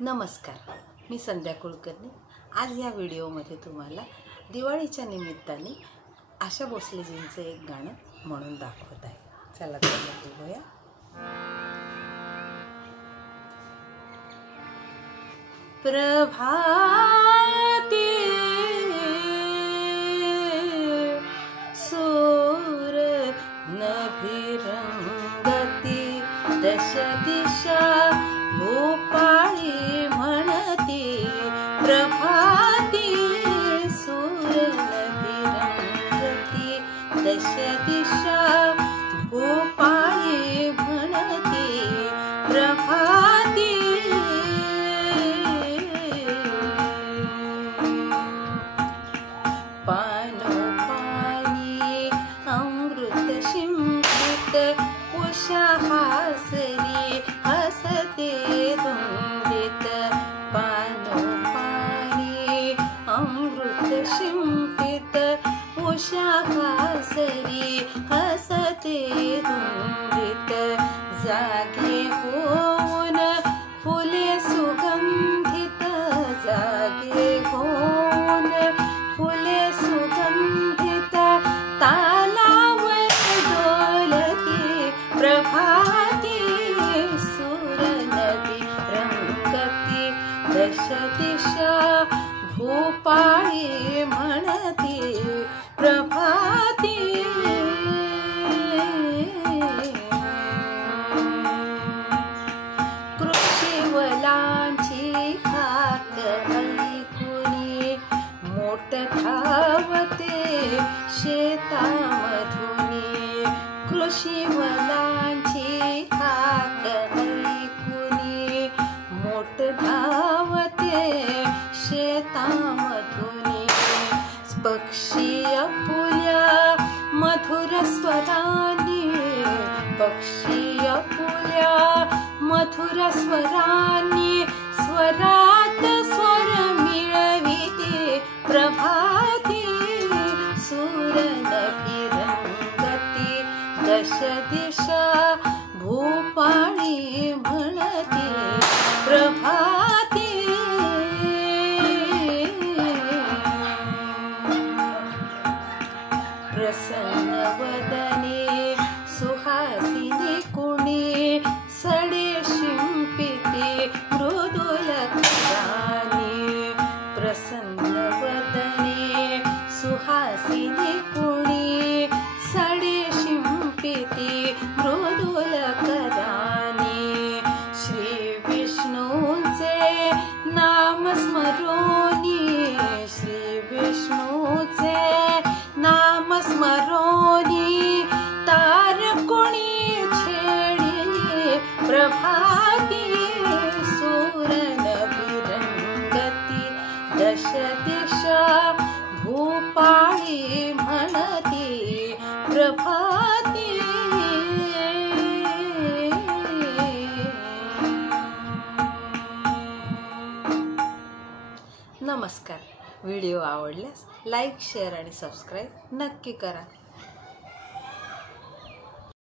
नमस्कार, मी संध्या कुलकर्णी। आज या व्हिडिओमध्ये तुम्हाला दिवाळीच्या निमित्ताने आशा भोसलेजींचं एक गाणं म्हणून दाखवत आहे। चला तर बघूया। प्रभाती सूर नभिरंगती दश दिशा भूपाळी म्हणती। प्रभाती सूर नभिरंगती दश दिशा भूपाळी म्हणती। प्रभाती पानोपानी अमृत शिंपित उषा हासरी हसते धुंदित। पानोपानी अमृत शिंपित उषा हासरी हसते धुंदित। जागे होऊन फुले सुगंधित, जागे होऊन फुले सुगंधित तालावर डोलती। प्रभाती सूर नभिरंगती दश दिशा भूपाळी म्हणती। प्रभाती कृषीवलांची हाक ऐकुनी मोठ धावते शेतामधुनी। कृषीवलांची हाक ऐकुनी मोठ धावते शेतामधुनी। पक्षी अपुल्या मधुर स्वरानी, पक्षी अपुल्या मधुर स्वरानी स्वरात स्वर मिळविते। प्रभाती सूर नभिरंगती दश दिशा भूपाळी म्हणती। प्रभाती प्रसन्न वदने सुहासिनी कुणी सडे शिंपिते मृदुल करानी। प्रसन्न वदने सुहासिनी कुणी सडे शिंपिते मृदुल करानी। श्री विष्णूचे नाम स्मरोनी, श्री विष्णूचे नाम स्मरोनी तारकुणी छेडिली। प्रभाती सूर नभिरंगती दश दिशा भूपाळी म्हणती। प्रभाती नमस्कार। व्हिडिओ आवडल्यास लाईक, शेअर आणि सबस्क्राईब नक्की करा।